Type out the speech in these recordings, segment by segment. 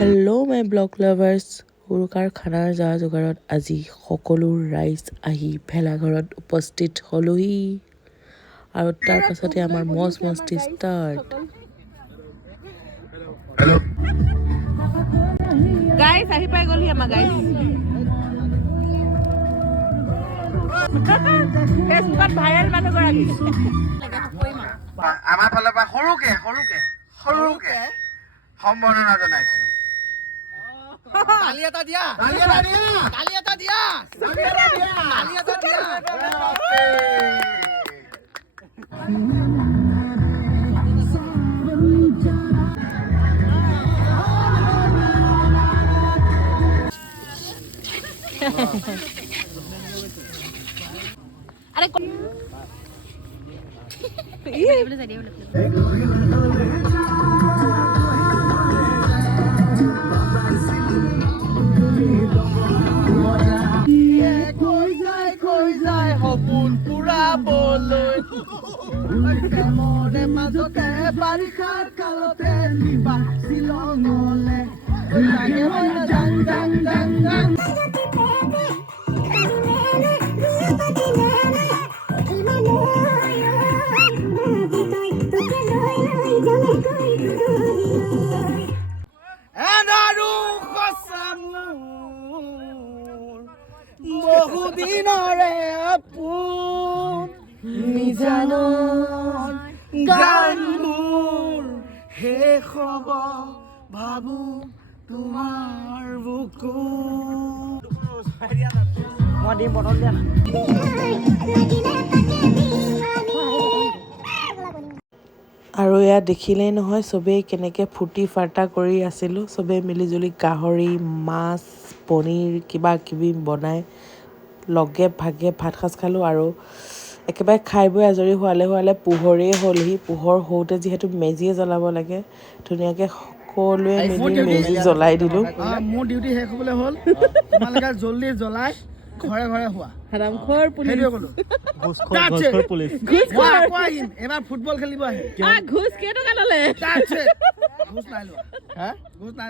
Hello' my blog lovers. উৰুকাৰ খানাৰ যা যোগাৰত আজি সকলো ৰাইজ আহি ভেলাঘৰত উপস্থিত হ'লোহি আৰু তাৰ পাছতে আমাৰ মজ মস্তি ষ্টাৰ্ট। গাইছ আহি পাই গ'লহি আমাৰ গাইছ। ফেচবুকত ভাইৰেল মানুহগৰাকী। আমাৰ ফালৰ পৰা সৰুকে সম্বৰ্ধনা জনাইছো। তালি এটা দিয়া। সপোন পুৰাবলৈ প্ৰেমৰে মাজতে বাৰিষাৰ কালতে নিবা শ্বিলঙলে বহুদিনৰে আপোন নিজানৰ গান মোৰ শেষ হ'ব ভাবো তোমাৰ বুকু মই দিম বটল দিয়া না। আৰু এয়া দেখিলেই নহয় চবেই কেনেকৈ ফূৰ্তি ফাৰ্তা কৰি আছিলোঁ। চবেই মিলিজুলি গাহৰি মাছ পনীৰ কিবা কিবি বনাই লগে ভাগে ভাত সাজ খালোঁ আৰু একেবাৰে খাই বৈ আজৰি হোৱালে পোহৰেই হ'লহি। পোহৰ হওঁতে যিহেতু মেজিয়ে জ্বলাব লাগে, ধুনীয়াকৈ সকলোৱে মিলি মেজি জ্বলাই দিলোঁ। মোৰ ডিউটি শেষ হ'বলৈ হ'ল, তোমালোকে জল্দি জ্বলাই ঘৰে ঘৰে হোৱা। এবাৰ ফুটবল খেলিব আহে। ঘোষ কেইটকা ল'লে? ঘোষ নাই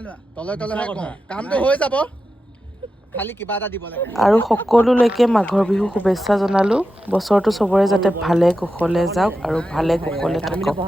লোৱা। তলে কামটো হৈ যাব, খালি কিবা এটা দিব লাগে। আৰু সকলোলৈকে মাঘৰ বিহু শুভেচ্ছা জনালোঁ। বছৰটো চবৰে যাতে ভালে কুশলে যাওক আৰু ভালে কুশলে থাকক।